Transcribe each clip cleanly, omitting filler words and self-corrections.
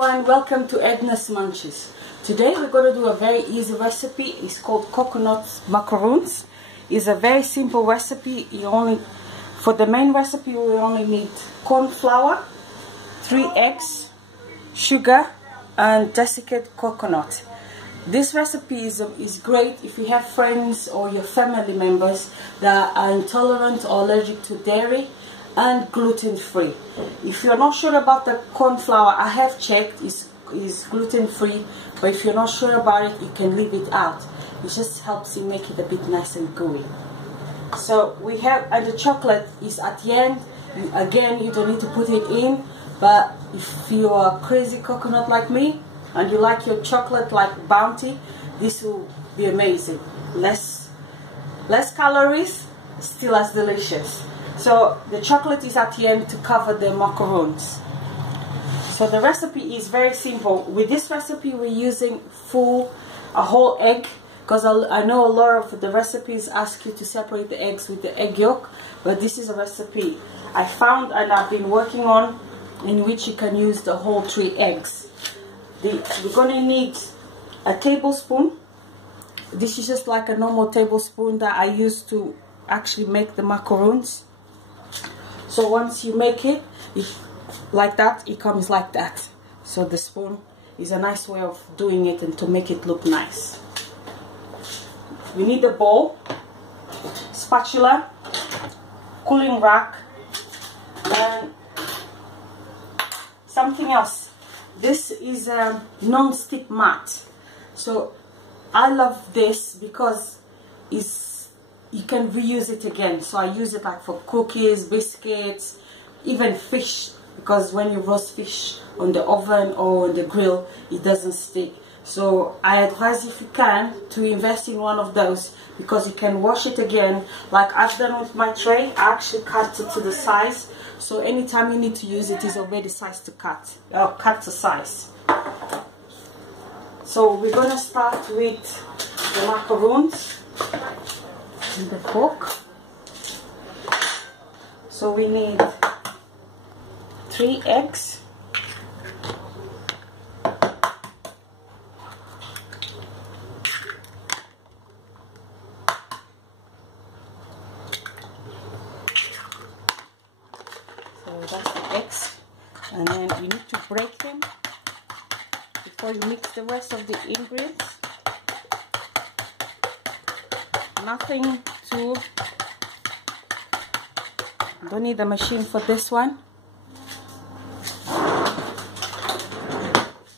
everyone, welcome to Edna's Munches. Today we're going to do a very easy recipe. It's called coconut macaroons. It's a very simple recipe. For the main recipe we only need corn flour, 3 eggs, sugar and desiccated coconut. This recipe is great if you have friends or your family members that are intolerant or allergic to dairy and gluten-free. If you're not sure about the corn flour, I have checked, is gluten-free, but if you're not sure about it, you can leave it out. It just helps you make it a bit nice and gooey. So we have, and the chocolate is at the end. Again, you don't need to put it in, but if you are crazy coconut like me and you like your chocolate like Bounty, this will be amazing. Less calories, still as delicious. So the chocolate is at the end to cover the macaroons. So the recipe is very simple. With this recipe we're using a whole egg, because I know a lot of the recipes ask you to separate the eggs with the egg yolk, but this is a recipe I found and I've been working on, in which you can use the whole 3 eggs. We're going to need a tablespoon. This is just like a normal tablespoon that I use to actually make the macaroons. So once you make it like that, it comes like that. So the spoon is a nice way of doing it and to make it look nice. You need a bowl, spatula, cooling rack, and something else. This is a non-stick mat. So I love this because you can reuse it again. So I use it like for cookies, biscuits, even fish, because when you roast fish on the oven or on the grill, it doesn't stick. So I advise, if you can, to invest in one of those, because you can wash it again. Like I've done with my tray, I actually cut it to the size. So anytime you need to use it, is already sized to cut to size. So we're gonna start with the macaroons in the fork. So we need 3 eggs, so that's the eggs, and then you need to break them before you mix the rest of the ingredients. Nothing too, don't need a machine for this one.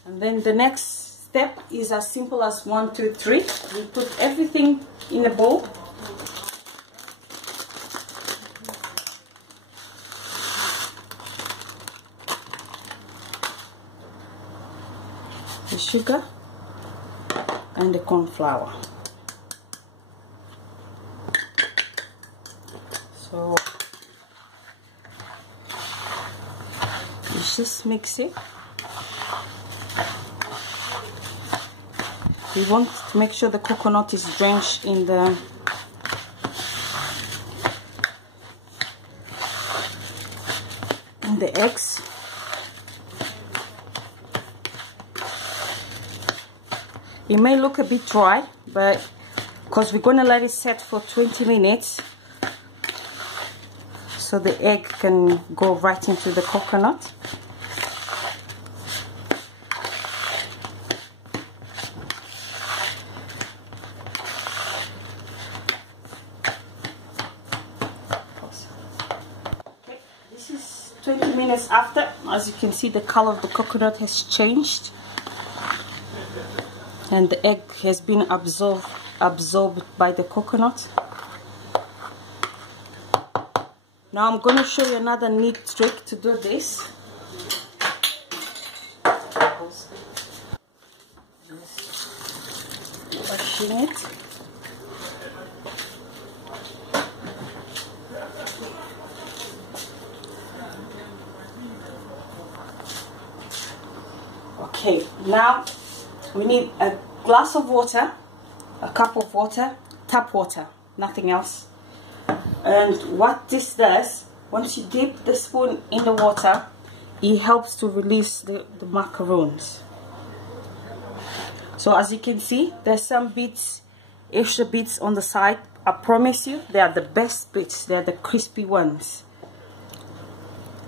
And then the next step is as simple as 1, 2, 3. We put everything in a bowl. The sugar and the corn flour. So you just mix it. We want to make sure the coconut is drenched in the eggs. It may look a bit dry, but because we're going to let it set for 20 minutes, so the egg can go right into the coconut. Okay, this is 20 minutes after. As you can see, the color of the coconut has changed and the egg has been absorbed by the coconut. Now I'm going to show you another neat trick to do this. Just washing it. Okay, now we need a glass of water, a cup of water, tap water, nothing else. And what this does, once you dip the spoon in the water, it helps to release the macaroons. So as you can see, there's some bits, extra bits on the side. I promise you, they are the best bits. They are the crispy ones.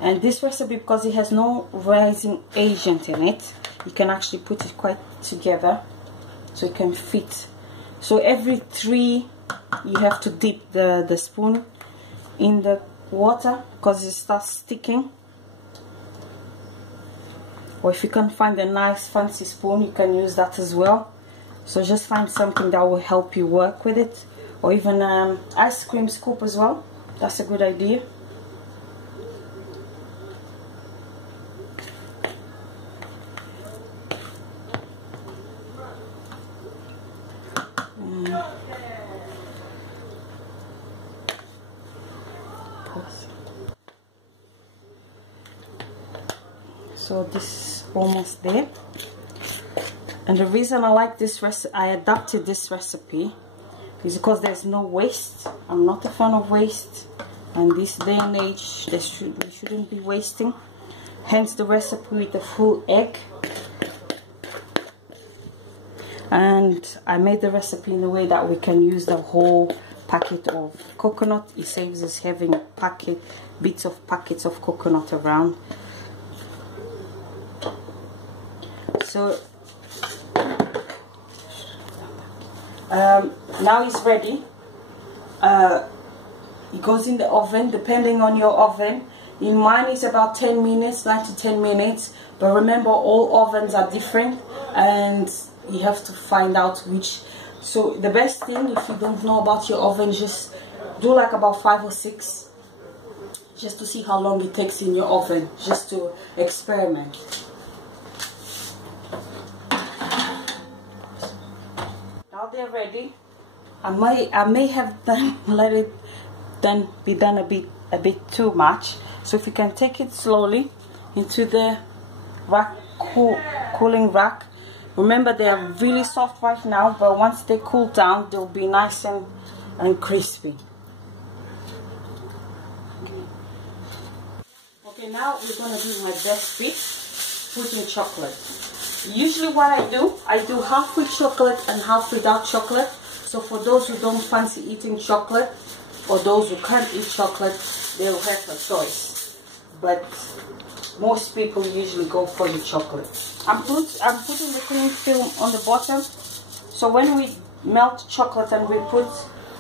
And this recipe, because it has no rising agent in it, you can actually put it quite together so it can fit. So every 3, you have to dip the spoon in the water because it starts sticking. Or if you can find a nice fancy spoon, you can use that as well. So just find something that will help you work with it. Or even ice cream scoop as well. That's a good idea. So this is almost there. And the reason I like this recipe, I adapted this recipe, is because there's no waste. I'm not a fan of waste, and this day and age we shouldn't be wasting. Hence the recipe with the full egg. And I made the recipe in a way that we can use the whole packet of coconut. It saves us having bits of packets of coconut around. So now it's ready. It goes in the oven, depending on your oven. In mine is about 10 minutes, 9 to 10 minutes. But remember, all ovens are different, and you have to find out which. So the best thing, if you don't know about your oven, just do like about 5 or 6, just to see how long it takes in your oven, just to experiment. Now they're ready. I may have let it be done a bit too much. So if you can take it slowly into the rack, cooling rack. Remember, they are really soft right now, but once they cool down, they'll be nice and crispy. Okay, now we're going to do my best bit, putting chocolate. Usually what I do half with chocolate and half without chocolate. So for those who don't fancy eating chocolate, or those who can't eat chocolate, they'll have a choice. But most people usually go for the chocolate. I'm putting the cling film on the bottom, so when we melt chocolate and we put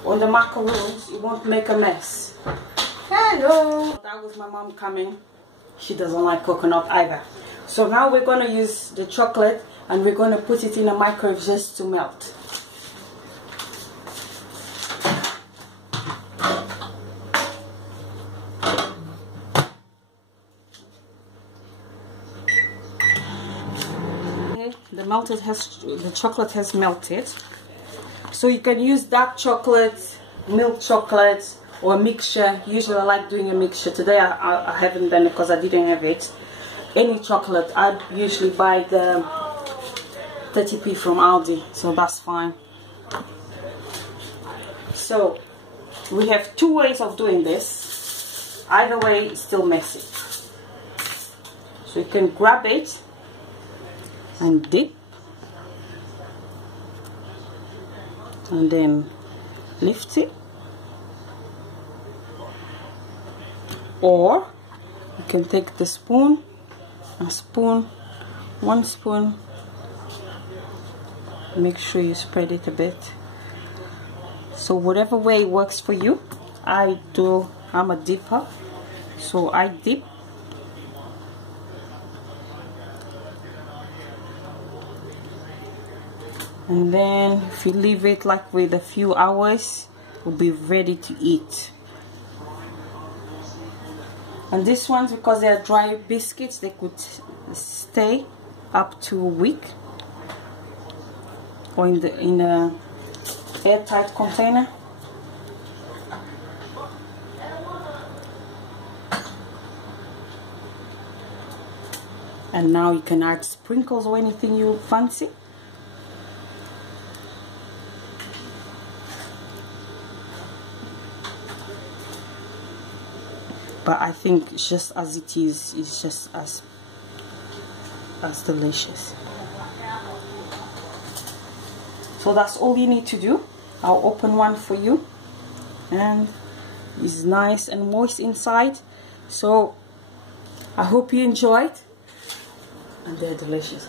on the macaroons, it won't make a mess. Hello! That was my mom coming. She doesn't like coconut either. So now we're going to use the chocolate and we're going to put it in a microwave just to melt. The chocolate has melted, so you can use dark chocolate, milk chocolate, or a mixture. Usually I like doing a mixture. Today I haven't done it because I didn't have it. Any chocolate, I usually buy the 30p from Aldi, so that's fine. So we have 2 ways of doing this. Either way, it's still messy. So you can grab it and dip, and then lift it, or you can take the spoon, one spoon, make sure you spread it a bit. So whatever way works for you. I'm a dipper, so I dip. And then if you leave it like with a few hours, it will be ready to eat. And these ones, because they are dry biscuits, they could stay up to a week, or in a airtight container. And now you can add sprinkles or anything you fancy. But I think just as it is, it's just as That's delicious. So that's all you need to do. I'll open one for you, and it's nice and moist inside. So I hope you enjoyed, and they're delicious.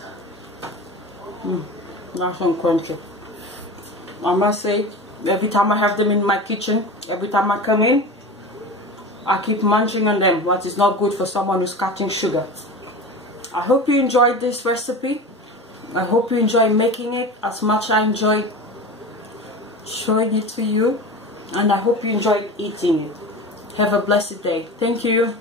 Nice and crunchy. I must say, every time I have them in my kitchen, every time I come in, I keep munching on them. What is not good for someone who's cutting sugar. I hope you enjoyed this recipe. I hope you enjoy making it as much as I enjoyed showing it to you, and I hope you enjoyed eating it. Have a blessed day. Thank you.